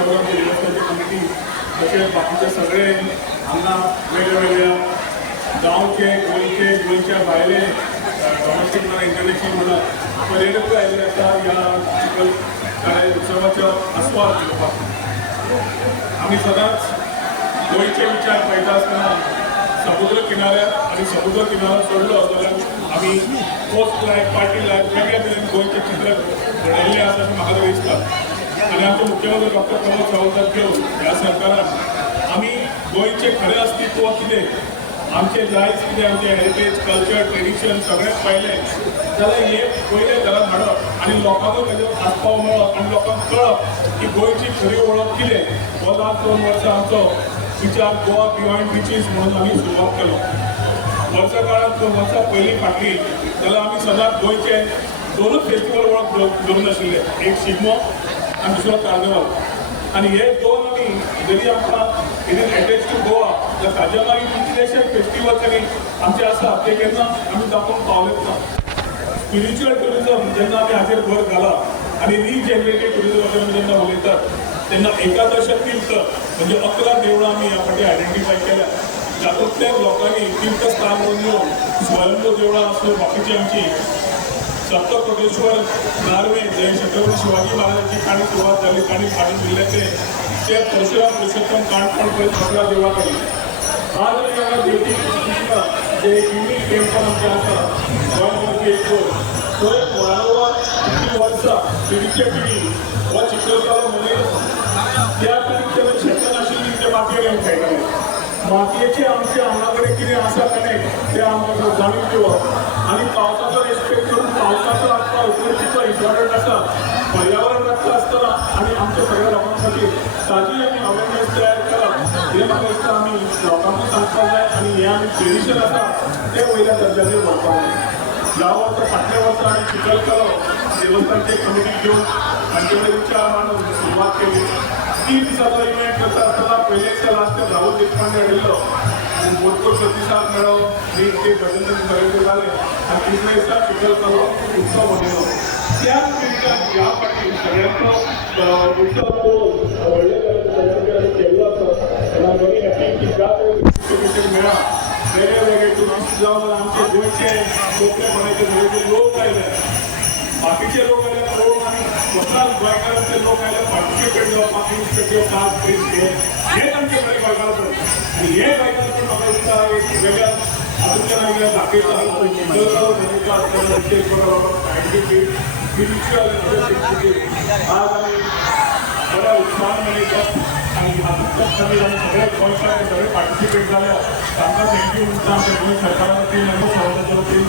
विश्वकर्मा दिवसाची कमिटी तसेच बाकीचे सगळे आमना वेगवेगळ्या गांवचे गोंयच्या भायले डॉमेस्टीक म्हणा इंटरनॅशनल म्हणा पर्यटक आयिल्ले आसा ह्या चिखलकारे उत्सवाचो आस्वाद घेवपाक. आमी सदांच गोंयचे विचार पळयता आसतना समुद्र किनाऱ्यार आनी समुद्र किनारो सोडलो जाल्यार आमी पोस्ट लायफ पार्टी लायफ वेगळ्या तरेन गोंयचे चित्र घडयल्लें आसा अशें म्हाका तरी दिसता. आनी आमचे मुख्यमंत्री डॉक्टर प्रमोद सावंत घेवन ह्या सरकारान आमी गोंयचें खरें अस्तित्व कितें आमचे जायज कितें आमचे हेरिटेज कल्चर ट्रेडिशन सगळेंच पाहिलें जाल्यार हे पयले घरांत हाडप आनी लोकांकूय तेजो आस्पाव मेळप आनी लोकांक कळप की गोंयची खरी वळख कितें हो लास्ट 2 वर्सां आमचो विचार गोवा बियॉन्ड बिचीस म्हणून आमी सुरवात केलो. वर्सां काळात 2 वर्सां पयलीं फाटलीं जाल्यार आमी सदांच गोंयचे 2च फेस्टिवल वळख धरून आशिल्ले, एक शिगमो आनी दुसरो कार्निवाल. आनी हे 2 आमी जरी आमकां it is attach to Goa जाल्यार ताज्या मागीर कितलेशे फेस्टिवल्स आनी आमचे आसा ते केन्ना आमी दाखोवंक पावलेच ना. स्पिरिच्युअल ट्युरिजम जेन्ना आमी हाचेर भर घाला आनी रिजेनरेटेड ट्युरिजमाचेर जेन्ना उलयतात तेन्ना एकादश तीर्थ म्हणजे 11 देवळां आमी ह्या फाटी आयडेंटिफाय केल्या. तातूंतल्या लोकांनी तीर्थस्थान म्हणून येवन स्वयंभू देवळां आसूं बाकीची आमची सप्तकोटेश्वर नार्वे जंय छत्रपती शिवाजी महाराजांची काणी सुरवात जाली तांणी फाटी जिल्ल्याचे ते परशुराम पुरुषोत्तम काणकोण पर्यंत 11 देवळां केली. आज आमी हांगा देवळी जे युनीक टेंपल आमचे आसा गोंयभरची एक थंय वारंवार कितलीं वर्सां पिढीचे पिढी हो चिखलकारो मनीस त्या पिढीक तेन्ना शेतां नाशिल्लीं ते मातयेर येवन खेळटाले. मातयेचे आमचे हांगा कडेन कितें आसा कनेक्ट तें आमकां जाणून घेवप आनी पावसाचो रेस्पेक्ट करून पावसाचो आसपाव कितलो इम्पॉर्टंट आसा पर्यावरण रक्षा आसतना आनी आमच्या सगळ्या लोकां खातीर ताजी आमी अवेरनेस तयार करप हें म्हाका दिसता आमी लोकांकूय सांगपाक जाय आनी हें आमी ट्रेडिशन आसा तें वयल्या दर्जाचेर व्हरपाक जाय. ह्या वर्सा फाटल्या वर्सा आमी चिखलकारो देवस्थानचे कमिटी घेवन तांचे कडेन विचार मांडून सुरवात केली. 3 दिसाचो इव्हेंट करता आसतना पयले दिसा लास्ट राहुल देशपांडे हाडिल्लो आनी भरपूर प्रतिसाद मेळ्ळो. ते भजन सगळे जाले आनी 3ऱ्या दिसा चिखलकारो उत्सव मनयलो. त्याच पिरियडान ह्या फाटी सगळ्यांचो उत्सव पळोवन व्हडले केल्लो आसा. आनी व्हेरी हॅपी की ज्या तरेन मेळ्ळा वेगळे टुरिस्ट जावन आमचे गोंयचे कोंकणीपणाचे सगळे लोक आयले बाकीचे लोक आयले पळोवन आनी स्वताच गोंयकारांचे लोक आयले पार्टिसिपेट जावपाक इन्स्पेक्टर कास हेच आमचे खरें गोंयकारपण. आनी हे गोंयकारपण म्हाका दिसता एक वेगळ्या हातूंतल्यान वेगळ्या दाखयता चिखलकारो भुमिका आसतना सायंटिफीक स्पिरिच्युअल आज आमी बऱ्या उत्साहान मनयतात आनी हातूंतल्यान आमी सगळे गोंयकार सगळे पार्टिसिपेट जाल्या तांकां थँक्यू म्हणटा आमच्या गोंय सरकारा वतीन आनी संस्थाच्या वतीन.